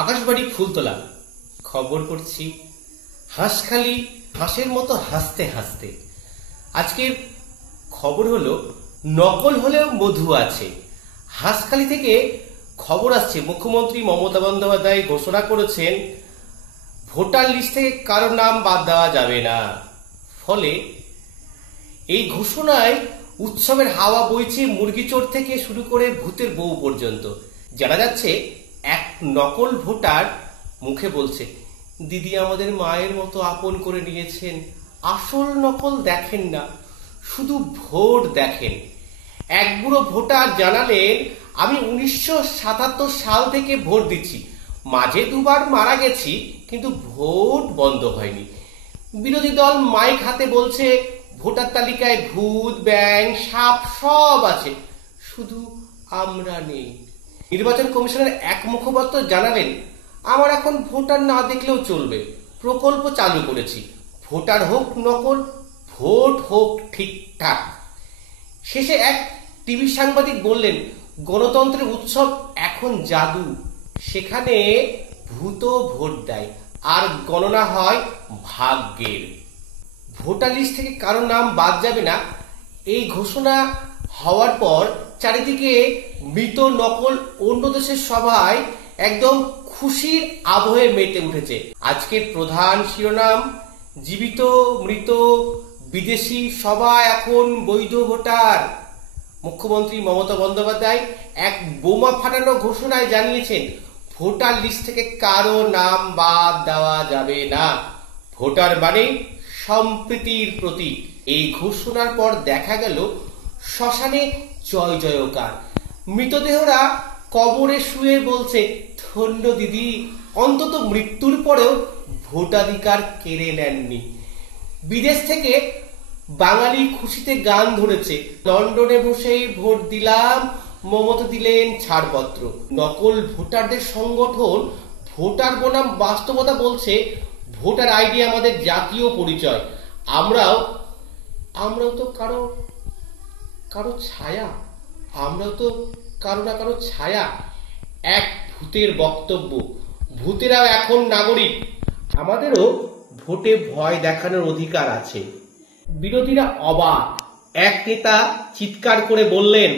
আকাশবাড়ি ফুলতলা খবর করছি হাঁসখালি হাঁসের মতো হাসতে হাসতে। আজকের খবর হলো নকল হলেও মধু আছে। হাঁসখালি থেকে খবর আসছে, মুখ্যমন্ত্রী মমতা বন্দ্যোপাধ্যায় ঘোষণা করেছেন ভোটার লিস্ট থেকে কারো নাম বাদ দেওয়া যাবে না। ফলে এই ঘোষণায় উৎসবের হাওয়া বইছে মুরগিচোর থেকে শুরু করে ভূতের বউ পর্যন্ত। জানা যাচ্ছে এক নকল ভোটার মুখে বলছে, দিদি আমাদের মায়ের মতো আপন করে নিয়েছেন, আসল নকল দেখেন না, শুধু ভোট দেখেন। এক বুড়ো ভোটার জানালেন, আমি 1977 সাল থেকে ভোট দিচ্ছি, মাঝে দুবার মারা গেছি, কিন্তু ভোট বন্ধ হয়নি। বিরোধী দল মাইক হাতে বলছে ভোটার তালিকায় ভূত, ব্যাঙ, সাপ সব আছে, শুধু আমরা নেই। নির্বাচন কমিশনের এক মুখপাত্র জানালেন, আমার এখন ভোটার না দেখলেও চলবে, প্রকল্প চালু করেছি, ভোটার হোক নকল, ভোট হোক ঠিকঠাক। শেষে এক টিভি সাংবাদিক বললেন, গণতন্ত্রের উৎসব এখন জাদু, সেখানে ভূত ভোট দেয় আর গণনা হয় ভাগ্যের। ভোটার লিস্ট থেকে কারো নাম বাদ যাবে না, এই ঘোষণা হওয়ার পর চারিদিকে মৃত নকল অন্য দেশের সভায় একদম খুশির আবহে মেতে উঠেছে। আজকের প্রধান শিরোনাম, জীবিত মৃত বিদেশি সবাই এখন বৈধ ভোটার। মুখ্যমন্ত্রী মমতা বন্দ্যোপাধ্যায় এক বোমা ফাটানো ঘোষণায় জানিয়েছেন, ভোটার লিস্ট থেকে কারো নাম বাদ দেওয়া যাবে না। ভোটার মানে সম্প্রীতির প্রতীক। এই ঘোষণার পর দেখা গেল শ্মশানে জয় জয়কার। মৃতদেহরা কবরে শুয়ে বলছে, ধন্য দিদি, অন্তত মৃত্যুর পরেও ভোটাধিকার কেড়ে নেননি। বিদেশ থেকে বাঙালি খুশিতে গান ধরেছে, লন্ডনে বসেই ভোট দিলাম, মমতা দিলেন ছাড়পত্র। নকল ভোটারদের সংগঠন ভোটার বনাম বাস্তবতা বলছে, ভোটার আইডি আমাদের জাতীয় পরিচয়, আমরাও তো কারো ছায়া, আমরাও তো কারো না কারো ছায়া। এক ভূতের বক্তব্য, ভূতেরাও এখন নাগরিক, আমাদেরও ভোটে ভয় দেখানোর অধিকার আছে। বিরোধীরা অবাক। এক নেতা চিৎকার করে বললেন,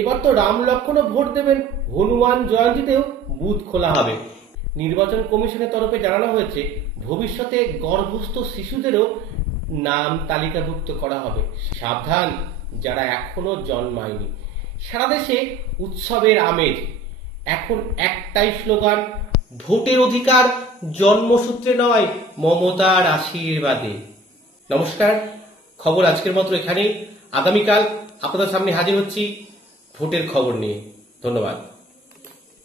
এবার তো রাম লক্ষ্মণও ভোট দেবেন, হনুমান জয়ন্তীতেও বুথ খোলা হবে। নির্বাচন কমিশনের তরফে জানানো হয়েছে, ভবিষ্যতে গর্ভস্থ শিশুদেরও নাম তালিকাভুক্ত করা হবে। সাবধান যারা এখনো জন্মায়নি। সারা দেশে উৎসবের আমেজ। এখন একটাই স্লোগান, ভোটের অধিকার জন্মসূত্রে নয়, মমতার আশীর্বাদে। নমস্কার, খবর আজকের মতো এখানেই। আগামীকাল আপনাদের সামনে হাজির হচ্ছি ভোটের খবর নিয়ে। ধন্যবাদ।